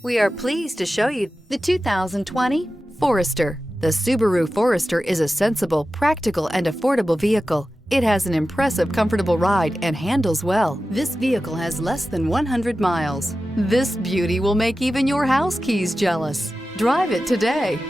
We are pleased to show you the 2020 Forester. The Subaru Forester is a sensible, practical, and affordable vehicle. It has an impressive, comfortable ride and handles well. This vehicle has less than 100 miles. This beauty will make even your house keys jealous. Drive it today.